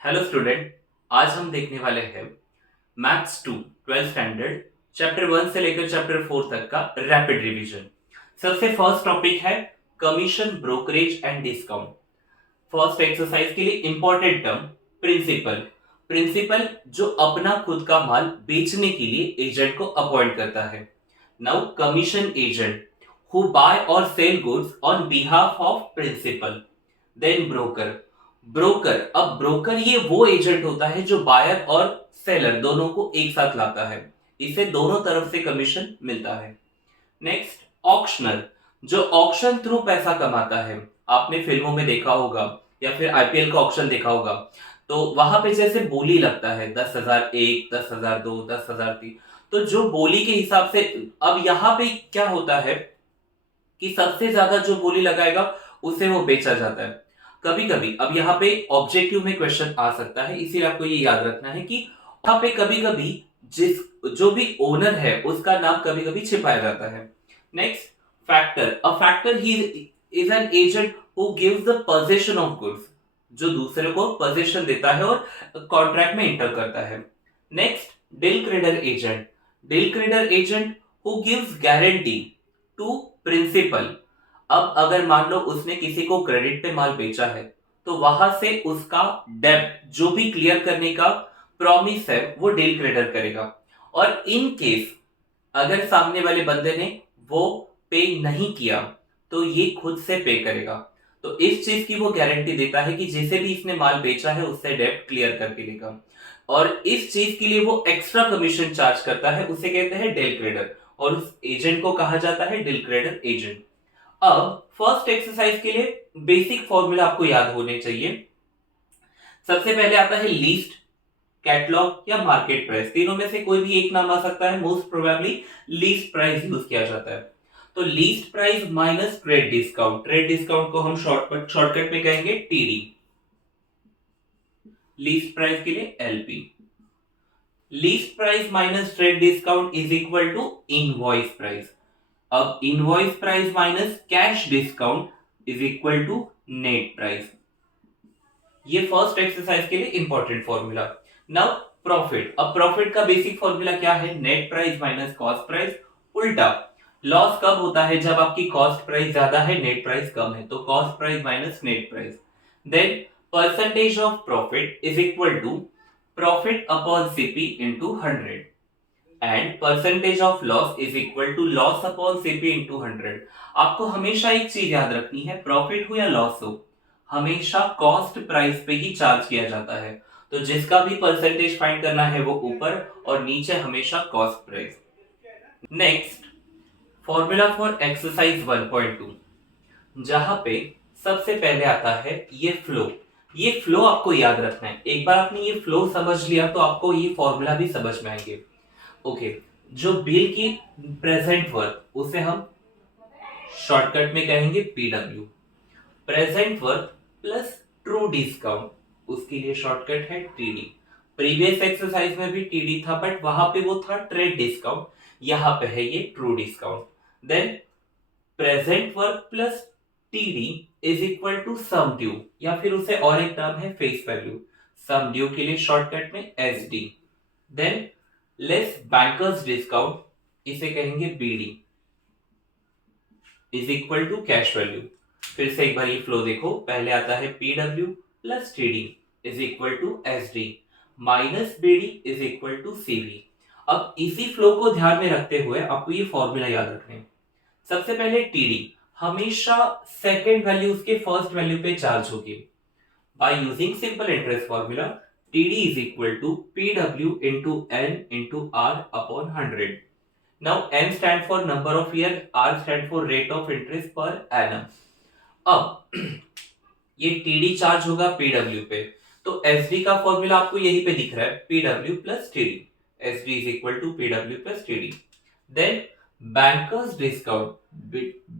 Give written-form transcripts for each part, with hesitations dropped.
Hello student. आज हम देखने वाले हैं मैथ्स 2 ट्वेल्थ स्टैंडर्ड चैप्टर 1 से लेकर चैप्टर 4 तक का रैपिड रिवीजन। सबसे फर्स्ट टॉपिक है commission brokerage and discount. First exercise के लिए इंपॉर्टेंट टर्म प्रिंसिपल। प्रिंसिपल जो अपना खुद का माल बेचने के लिए एजेंट को अपॉइंट करता है। Now commission agent who buy और sell goods on behalf of principal. Then broker. Broker, अब ब्रोकर ये वो एजेंट होता है जो बायर और सेलर दोनों को एक साथ लाता है। इसे दोनों तरफ से कमीशन मिलता है। नेक्स्ट ऑक्शनर, जो ऑक्शन थ्रू पैसा कमाता है। आपने फिल्मों में देखा होगा या फिर आईपीएल का ऑक्शन देखा होगा, तो वहां पे जैसे बोली लगता है 10,001, 10,002, 10,003। तो जो बोली के हिसाब से, अब यहाँ पे क्या होता है कि सबसे ज्यादा जो बोली लगाएगा उसे वो बेचा जाता है। कभी कभी अब यहाँ पे ऑब्जेक्टिव में क्वेश्चन आ सकता है, इसीलिए आपको ये याद रखना है कि यहाँ पे कभी कभी जिस जो भी ओनर है उसका नाम कभी कभी छिपाया जाता है। Next factor, a factor he is an agent who gives the position of goods, जो दूसरे को पोजीशन देता है और कॉन्ट्रैक्ट में इंटर करता है। Next del credere agent, del credere agent who gives guarantee to principal. अब अगर मान लो उसने किसी को क्रेडिट पे माल बेचा है, तो वहां से उसका डेब्ट जो भी क्लियर करने का प्रॉमिस है वो डील क्रेडिटर करेगा। और इन केस अगर सामने वाले बंदे ने वो पे नहीं किया, तो ये खुद से पे करेगा। तो इस चीज की वो गारंटी देता है कि जिसे भी इसने माल बेचा है उससे डेब्ट क्लियर करके देगा। और इस चीज के लिए वो एक्स्ट्रा कमीशन चार्ज करता है, उसे कहते हैं डील क्रेडिटर, और उस एजेंट को कहा जाता है डील क्रेडिटर एजेंट। अब फर्स्ट एक्सरसाइज के लिए बेसिक फॉर्मूला आपको याद होने चाहिए। सबसे पहले आता है लीस्ट, कैटलॉग या मार्केट प्राइस। तीनों में से कोई भी एक नाम आ सकता है, most probably least price use किया जाता है। तो least price minus trade discount, trade discount को हम शॉर्टकट में कहेंगे टीडी। लीस्ट प्राइस के लिए LP. Least price minus trade discount is equal to invoice price. अब invoice price minus cash discount is equal to net price. ये first exercise के लिए इंपॉर्टेंट फॉर्मूला। नाउ प्रॉफिट, अब profit का basic formula क्या है? Net price minus cost price. उल्टा loss कब होता है? जब आपकी कॉस्ट प्राइस ज्यादा है, नेट प्राइस कम है, तो cost price minus net price. Then percentage of profit is equal to profit upon CP into 100 and percentage of loss is equal to loss upon CP into 100। आपको हमेशा एक चीज याद रखनी है, प्रॉफिट हो या लॉस हो, हमेशा कॉस्ट प्राइस पे ही चार्ज किया जाता है। तो जिसका भी परसेंटेज फाइंड करना है वो ऊपर, और नीचे हमेशा cost price. Next formula for exercise 1.2, जहां पे सबसे पहले आता है ये फ्लो। ये फ्लो आपको याद रखना है। एक बार आपने ये फ्लो समझ लिया तो आपको ये फॉर्मूला भी समझ में आएंगे। ओके, जो बिल की प्रेजेंट वर्थ उसे हम शॉर्टकट में कहेंगे PW. Present worth plus true discount, उसके लिए शॉर्टकट है टीडी। प्रीवियस एक्सरसाइज में भी टीडी था, बट वहां पे वो था ट्रेड डिस्काउंट, यहां पे है ये true discount. Then present worth plus TD is equal to sum due, या फिर उसे और एक नाम है फेस वैल्यू। सम ड्यू के लिए शॉर्टकट में S D. Then less banker's discount, इसे कहेंगे BD, is equal to cash value. फिर से एक बार ये फ्लो देखो, पहले आता है PW plus TD is equal to S D minus BD is equal to CV. अब इसी फ्लो को ध्यान में रखते हुए आपको ये फॉर्मूला याद रखने हैं। सबसे पहले टीडी हमेशा सेकेंड वैल्यू उसके फर्स्ट वैल्यू पे चार्ज होगी। By using simple interest formula, TD is equal to PW into N into R upon 100। Now n stand for number of year, r stand for rate of interest per annum. अब ये TD charge होगा PW पे, तो SD का formula आपको यहीं पे दिख रहा है, PW plus TD। SD is equal to PW plus TD। Then banker's discount,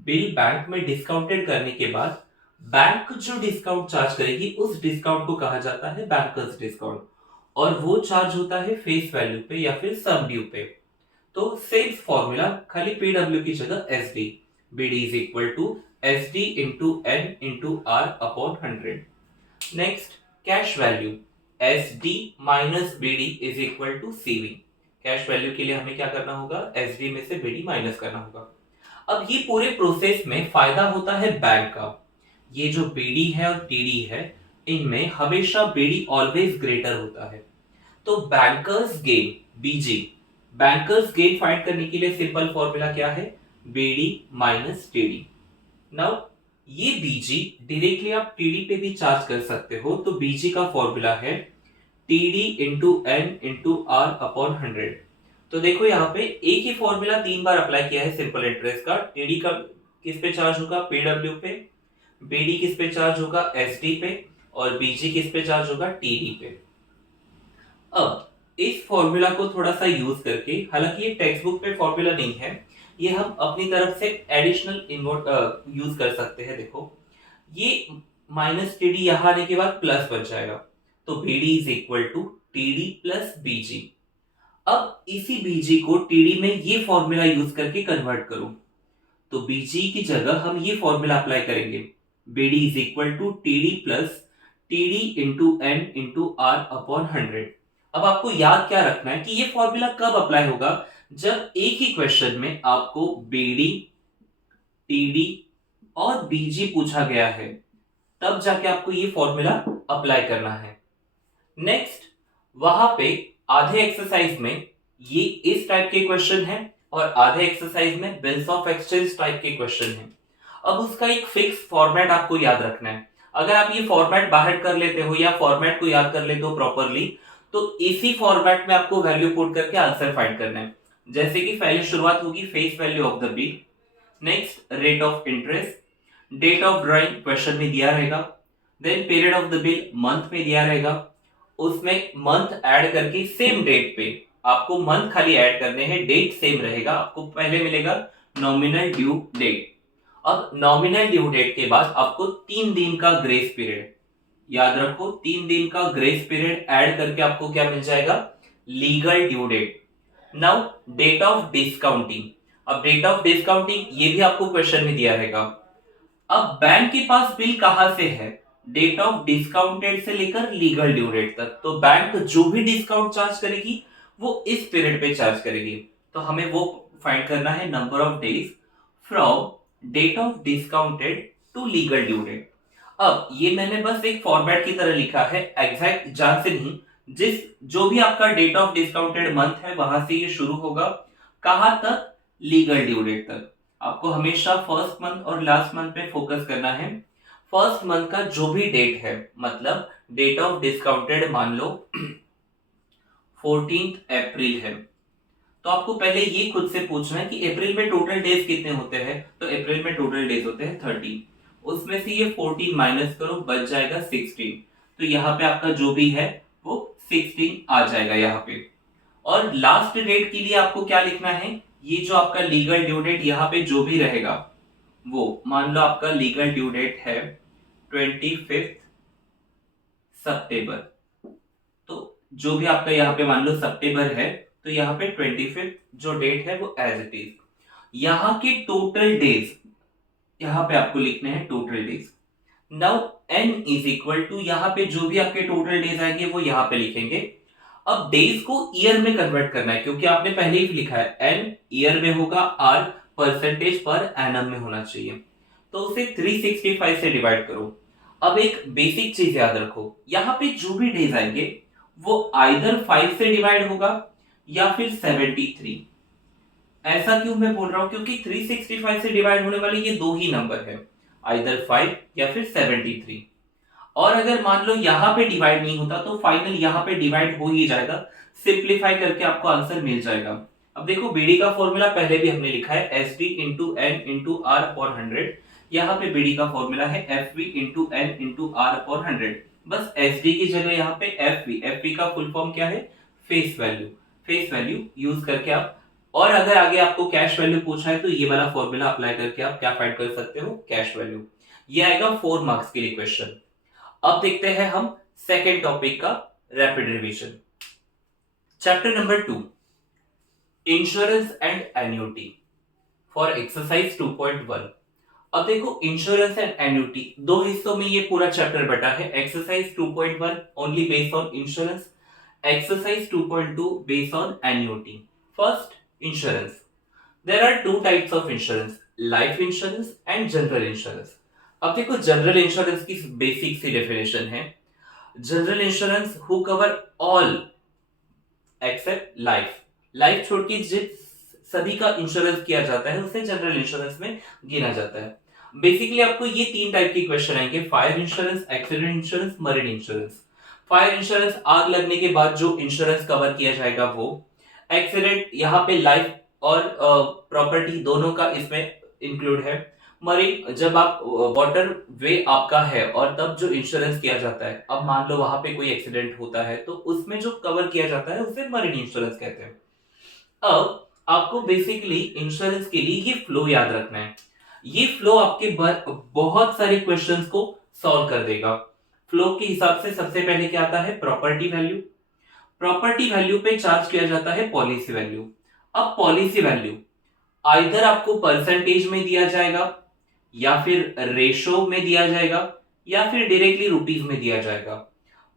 bill bank में डिस्काउंटेड करने के बाद बैंक जो डिस्काउंट चार्ज करेगी उस डिस्काउंट को कहा जाता है बैंकर्स डिस्काउंट, और वो चार्ज होता है फेस वैल्यू पे या फिर सम ड्यू पे। तो सेम फॉर्मूला, खाली पीडब्ल्यू की जगह S D. B D is equal to S D into N into R upon 100। Next cash value, S D minus B D is equal to C V. Cash value के लिए हमें क्या करना होगा, S D में से B D minus करना होगा। अब ये पूरे प्रोसेस में फायदा होता है बैंक का। ये जो बीडी है और टीडी है, इनमें हमेशा बीडी ऑलवेज ग्रेटर होता है। तो बैंकर्स गेन बीजी, बैंकर्स गेन फाइंड करने के लिए सिंपल फॉर्मूला क्या है, बीडी माइनस टीडी। नाउ ये बीजी डायरेक्टली आप टीडी पे भी चार्ज कर सकते हो। तो बीजी का फॉर्मूला है TD into N into R upon 100। तो देखो यहाँ पे एक ही फॉर्मूला 3 बार अप्लाई किया है सिंपल इंटरेस्ट का। टीडी का किस पे चार्ज होगा, पीडब्ल्यू पे, बीडी किस पे चार्ज होगा, एसडी पे, और बीजी किस पे चार्ज होगा, टीडी पे। अब इस फॉर्मूला को थोड़ा सा यूज करके, हालांकि ये टेक्स्ट बुक पे फॉर्मूला नहीं है, ये हम अपनी तरफ से एडिशनल यूज कर सकते हैं। देखो ये माइनस टीडी यहां आने के बाद प्लस बच जाएगा, तो BD is equal to TD plus BG. अब इसी बीजी को टीडी में ये फॉर्मूला यूज करके कन्वर्ट करो, तो बीजी की जगह हम ये फॉर्मूला अप्लाई करेंगे, BD is equal to TD plus TD into N into R upon 100। अब आपको याद क्या रखना है कि ये फॉर्मूला कब अप्लाई होगा, जब एक ही क्वेश्चन में आपको बीडी, टीडी और बीजी पूछा गया है, तब जाके आपको ये फॉर्मूला अप्लाई करना है। नेक्स्ट, वहां पे आधे एक्सरसाइज में ये इस टाइप के क्वेश्चन है और आधे एक्सरसाइज में बिल्स ऑफ एक्सचेंज टाइप के क्वेश्चन है। अब उसका एक फिक्स फॉर्मेट आपको याद रखना है। अगर आप ये फॉर्मेट बाहर कर लेते हो या फॉर्मेट को याद कर लेते हो प्रॉपरली, तो इसी फॉर्मेट में आपको वैल्यू पुट करके आंसर फाइंड करना है। जैसे कि पहले शुरुआत होगी face value of the bill, next rate of interest, date of drawing question में दिया रहेगा, then period of the bill month में दिया रहेगा, उसमें मंथ ऐड करके सेम डेट पे आपको मंथ खाली ऐड करने हैं, डेट सेम रहेगा, आपको पहले मिलेगा नॉमिनल ड्यू डेट। अब नॉमिनल ड्यू डेट के बाद आपको 3 दिन का ग्रेस पीरियड, याद रखो 3 दिन का ग्रेस पीरियड ऐड करके आपको क्या मिल जाएगा, legal due date. Now date of discounting, अब डेट ऑफ डिस्काउंटिंग ये भी आपको क्वेश्चन में दिया रहेगा। अब बैंक के पास बिल कहां से है, डेट ऑफ डिस्काउंटेड से लेकर लीगल ड्यू डेट तक। तो बैंक जो भी डिस्काउंट चार्ज करेगी वो इस पीरियड पे चार्ज करेगी। तो हमें वो फाइंड करना है, number of days from date of discounted to legal due date. अब ये मैंने बस एक फॉर्मेट की तरह लिखा है, एग्जैक्ट जान से नहीं। जो भी आपका डेट ऑफ डिस्काउंटेड मंथ है वहां से ये शुरू होगा, कहां तक, लीगल ड्यू डेट तक। आपको हमेशा फर्स्ट मंथ और लास्ट मंथ पे फोकस करना है। फर्स्ट मंथ का जो भी डेट है, मतलब डेट ऑफ डिस्काउंटेड मान लो 14 अप्रैल है, तो आपको पहले ये खुद से पूछना है कि अप्रैल में टोटल डेज कितने होते हैं। तो अप्रैल में टोटल डेज होते हैं 30, उसमें से ये 14 माइनस करो, बच जाएगा 16। तो यहाँ पे आपका जो भी है वो 16 आ जाएगा यहाँ पे। और लास्ट डेट के लिए आपको क्या लिखना है, ये जो आपका लीगल ड्यू डेट यहाँ पे जो भी रहेगा वो, मान लो आपका लीगल ड्यू डेट है 25 सितंबर, तो जो भी आपका यहाँ पे मान लो सितंबर है, तो यहाँ पे 25 जो डेट है वो एज इट इज। यहाँ के टोटल डेज यहाँ पे आपको लिखने हैं total days. Now n is equal to, यहाँ पे जो भी आपके टोटल डेज आएंगे वो यहाँ पे लिखेंगे। अब डेज को ईयर में कन्वर्ट करना है, क्योंकि आपने पहले ही लिखा है n ईयर में होगा, r परसेंटेज पर एनम में होना चाहिए, तो उसे 365 से डिवाइड करो। अब एक बेसिक चीज याद रखो, यहाँ पे जो भी डेज आएंगे वो आइदर 5 से डिवाइड होगा या फिर 73। ऐसा क्यों मैं बोल रहा हूं, क्योंकि 365 से डिवाइड होने वाले ये दो ही नंबर है, आइदर 5 या फिर 73। और अगर मान लो यहाँ पे डिवाइड नहीं होता तो फाइनल यहाँ पे डिवाइड हो ही जाएगा, सिंप्लीफाई करके आपको आंसर मिल जाएगा। अब देखो बीडी का फॉर्मूला पहले भी हमने लिखा है, S D into N into R upon 100। यहाँ पे बीडी का फॉर्मूला है F V into N into R upon 100। बस एस डी की जगह यहाँ पे एफ वी का फुल फॉर्म क्या है, face value. Face value use करके आप, और अगर आगे आपको कैश वैल्यू पूछा है तो ये वाला फॉर्मूला अप्लाई करके आप क्या फाइंड कर सकते हो, कैश वैल्यू। ये आएगा 4 मार्क्स के लिए क्वेश्चन। अब देखते हैं हम सेकेंड टॉपिक का rapid revision. Chapter number 2, insurance and annuity, for exercise 2.1। अब देखो इंश्योरेंस एंड एन्युटी दो हिस्सों में ये पूरा चैप्टर बटा है। Exercise 2.1 only based on insurance, exercise 2.2 based on annuity. First, insurance. There are two types of insurance, life insurance and general insurance. अब देखो जनरल इंश्योरेंस की बेसिक सी डेफिनेशन है, general insurance who cover all except life. Life छोड़ के जिस सभी का इंश्योरेंस किया जाता है उसे जनरल इंश्योरेंस में गिना जाता है। बेसिकली आपको ये तीन टाइप के क्वेश्चन आएंगे, fire insurance, accident insurance, marine insurance. Fire insurance आग लगने के बाद जो इंश्योरेंस कवर किया जाएगा वो। एक्सीडेंट यहाँ पे लाइफ और प्रॉपर्टी दोनों का इसमें इंक्लूड है। मरीन जब आप वाटर वे आपका है और तब जो इंश्योरेंस किया जाता है, अब मान लो वहां पे कोई एक्सीडेंट होता है तो उसमें जो कवर किया जाता है उसे मरीन इंश्योरेंस कहते हैं। अब आपको बेसिकली इंश्योरेंस के लिए ये फ्लो याद रखना है। ये फ्लो आपके बहुत सारे क्वेश्चंस को सॉल्व कर देगा। फ्लो के हिसाब से सबसे पहले क्या आता है, प्रॉपर्टी वैल्यू। प्रॉपर्टी वैल्यू पे चार्ज किया जाता है पॉलिसी वैल्यू। अब पॉलिसी वैल्यू आइदर आपको परसेंटेज में दिया जाएगा या फिर रेशो में दिया जाएगा या फिर डायरेक्टली रुपीज में दिया जाएगा।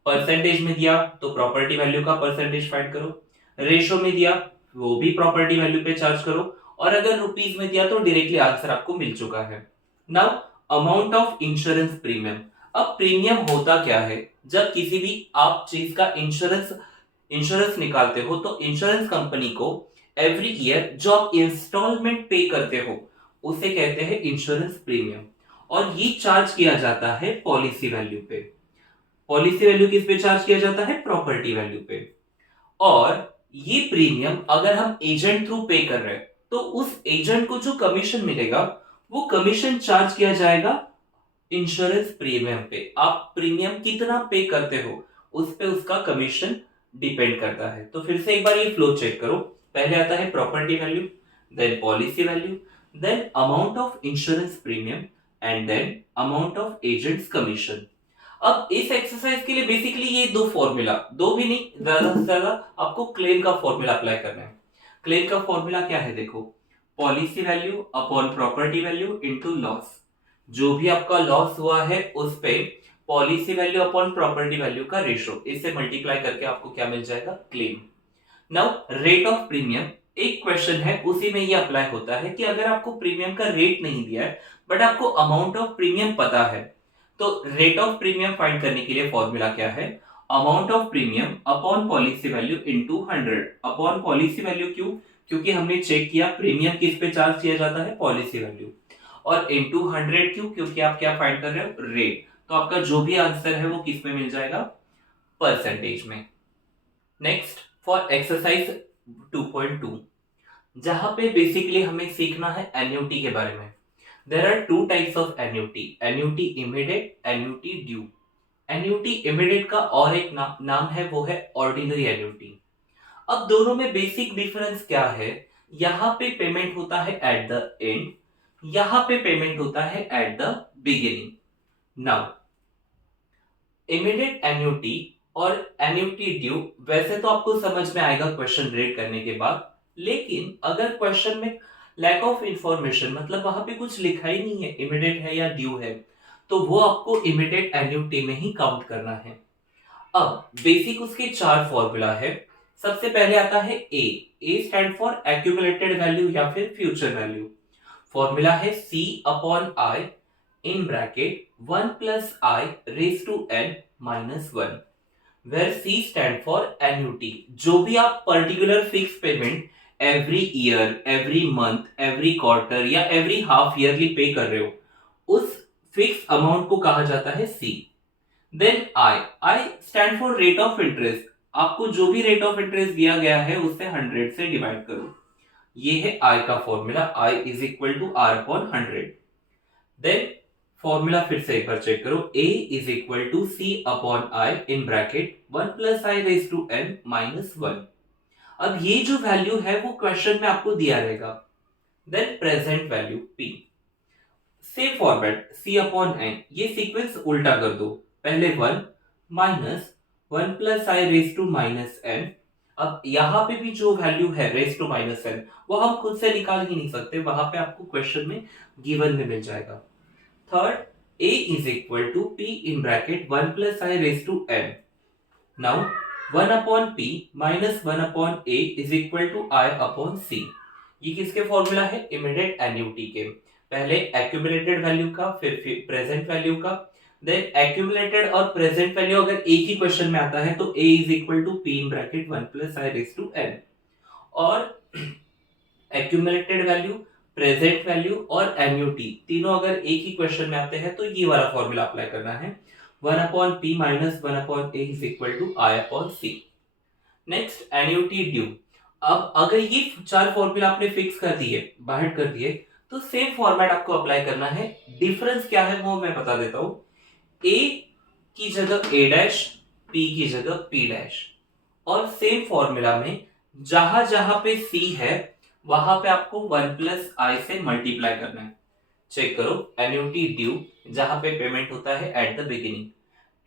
परसेंटेज में दिया तो प्रॉपर्टी वैल्यू का परसेंटेज फाइंड करो, रेशो में दिया वो भी प्रॉपर्टी वैल्यू पे चार्ज करो, और अगर रुपीज में दिया तो डायरेक्टली आंसर आपको मिल चुका है। Now amount of insurance premium. अब प्रीमियम होता क्या है, जब किसी भी आप चीज का इंश्योरेंस इंश्योरेंस निकालते हो तो इंश्योरेंस कंपनी को एवरी ईयर जो आप इंस्टॉलमेंट पे करते हो उसे कहते हैं इंश्योरेंस प्रीमियम, और ये चार्ज किया जाता है पॉलिसी वैल्यू पे। पॉलिसी वैल्यू किस पे चार्ज किया जाता है, प्रॉपर्टी वैल्यू पे। और ये प्रीमियम अगर हम एजेंट थ्रू पे कर रहे हैं तो उस एजेंट को जो कमीशन मिलेगा वो कमीशन चार्ज किया जाएगा इंश्योरेंस प्रीमियम पे। आप प्रीमियम कितना पे करते हो उस पे उसका कमीशन डिपेंड करता है। तो फिर से एक बार ये फ्लो चेक करो, पहले आता है property value, then policy value, then amount of insurance premium and then amount of agent's commission. अब इस एक्सरसाइज के लिए बेसिकली ये दो फॉर्मूला, दो भी नहीं ज्यादा से ज्यादा आपको क्लेम का फॉर्मूला अप्लाई करना है। क्लेम का फॉर्मूला क्या है, देखो policy value upon property value into loss. जो भी आपका लॉस हुआ है उस पे policy value upon property value का रेशो, इससे मल्टीप्लाई करके आपको क्या मिल जाएगा, claim. Now rate of premium, एक क्वेश्चन है उसी में ये अप्लाई होता है कि अगर आपको प्रीमियम का रेट नहीं दिया है बट आपको अमाउंट ऑफ प्रीमियम पता है, तो रेट ऑफ प्रीमियम फाइंड करने के लिए फॉर्मूला क्या है, amount of premium upon policy value into 100। Upon policy value क्यों, क्योंकि हमने चेक किया प्रीमियम किस पे चार्ज किया जाता है, पॉलिसी वैल्यू। और इनटू 100 क्यों, क्योंकि आप क्या फाइंड कर रहे हो, रेट। तो आपका जो भी आंसर है वो किस में मिल जाएगा, परसेंटेज में। नेक्स्ट फॉर एक्सरसाइज 2.2, जहां पे बेसिकली हमें सीखना है एन्युटी के बारे में। There are two types of annuity, annuity immediate, annuity due. Annuity immediate का और एक नाम है वो है ऑर्डिनरी एन्युटी। अब दोनों में बेसिक डिफरेंस क्या है, यहां पे पेमेंट होता है एट द एंड, यहां पे पेमेंट होता है at the beginning. Now immediate annuity और एन्युटी ड्यू वैसे तो आपको समझ में आएगा क्वेश्चन रीड करने के बाद, लेकिन अगर क्वेश्चन में लैक ऑफ इंफॉर्मेशन, मतलब वहां पे कुछ लिखा ही नहीं है इमीडिएट है या ड्यू है, तो वो आपको इमीडिएट एन्युटी में ही काउंट करना है। अब बेसिक उसके चार फॉर्मूला है। सबसे पहले आता है ए स्टैंड फॉर एक्यूमुलेटेड वैल्यू या फिर फ्यूचर वैल्यू। फॉर्मूला है सी upon I in bracket 1 plus I raised to n minus 1, where C stand for annuity। जो भी आप particular fixed payment every year, every month, every quarter या every half yearly पे कर रहे हो उस fixed amount को कहा जाता है C। Then I stand for rate of interest। आपको जो भी rate of interest दिया गया है उससे 100 से डिवाइड करो, ये है I का formula, I is equal to R upon 100। Then formula फिर से एक बार चेक करो, a is equal to C upon I in bracket 1 plus I raise to n minus 1। अब ये जो वैल्यू है वो क्वेश्चन में आपको दिया रहेगा। Then present value p, same format c upon n, ये सीक्वेंस उल्टा कर दो, पहले 1 minus 1 plus I raise to minus n, अब यहाँ पे भी जो वैल्यू है रेस टू माइनस एन, वो हम खुद से निकाल ही नहीं सकते, वहां पे आपको क्वेश्चन में गिवन में मिल जाएगा। Third, a is equal to p in bracket 1 plus I raised to n. Now 1 upon p minus 1 upon a is equal to I upon c. ये किसके फॉर्मूला है? इमीडिएट एन्युटी के। पहले एक्यूमुलेटेड वैल्यू का, फिर present value का, then accumulated और present value अगर एक ही क्वेश्चन में आता है तो a is equal to p in bracket 1 plus I raise to n, और एक्यूमुलेटेड वैल्यू, प्रेजेंट वैल्यू और एन्युटी तीनों अगर एक ही क्वेश्चन में आते हैं तो ये वाला फॉर्मूला अप्लाई करना है, 1 upon p minus 1 upon a is equal to I upon c। Next annuity due. अब अगर ये चार फॉर्मूला आपने फिक्स कर दिए, बाहर कर दिए, तो सेम फॉर्मेट आपको अप्लाई करना है। डिफरेंस क्या है वो मैं बता देता हूं। a की जगह a डैश, p की जगह p डैश, और सेम फॉर्मूला में जहां जहां पे c है वहां पे आपको 1 प्लस आई से मल्टीप्लाई करना है। चेक करो, एन्युटी ड्यू जहां पे पेमेंट होता है at the beginning,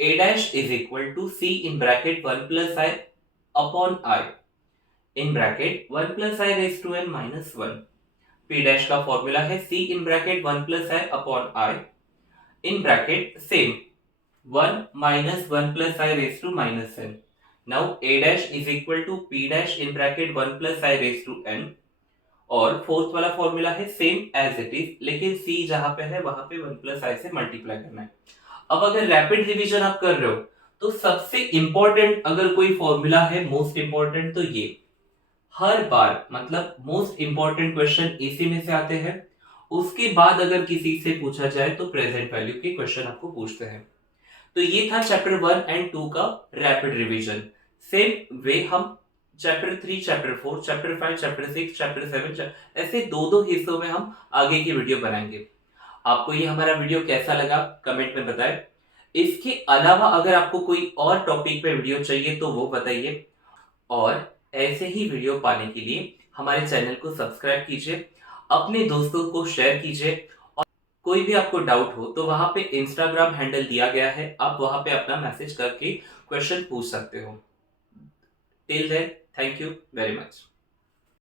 a dash is equal to c in bracket 1 plus I upon I in bracket 1 plus I raise to n minus 1। p dash का formula है c in bracket 1 plus I upon I in bracket same 1 minus 1 plus I raise to minus n। Now a dash is equal to p dash in bracket 1 plus I raise to n, और fourth वाला formula है same as it is, लेकिन c जहां पे है वहां पे 1 plus आई से मल्टीप्लाई करना है। अब अगर रैपिड डिवीजन आप कर रहे हो तो सबसे इंपॉर्टेंट अगर कोई फॉर्मूला है, मोस्ट इंपॉर्टेंट, तो ये हर बार मतलब मोस्ट इंपॉर्टेंट क्वेश्चन इसी में से आते हैं। उसके बाद अगर किसी से पूछा जाए तो प्रेजेंट वैल्यू के क्वेश्चन आपको पूछते हैं। तो ये था चैप्टर 1 एंड 2 का रैपिड रिवीजन। सेम वे हम chapter 3, chapter 4, chapter 5, chapter 6, chapter 7 ऐसे दो दो हिस्सों में हम आगे की वीडियो बनाएंगे। आपको ये हमारा वीडियो कैसा लगा कमेंट में बताएं। इसके अलावा अगर आपको कोई और टॉपिक पे वीडियो चाहिए तो वो बताइए, और ऐसे ही वीडियो पाने के लिए हमारे चैनल को सब्सक्राइब कीजिए, अपने दोस्तों को शेयर कीजिए, और कोई भी आपको डाउट हो तो वहां पे इंस्टाग्राम हैंडल दिया गया है, आप वहां पे अपना मैसेज करके क्वेश्चन पूछ सकते हो। Till then, thank you very much.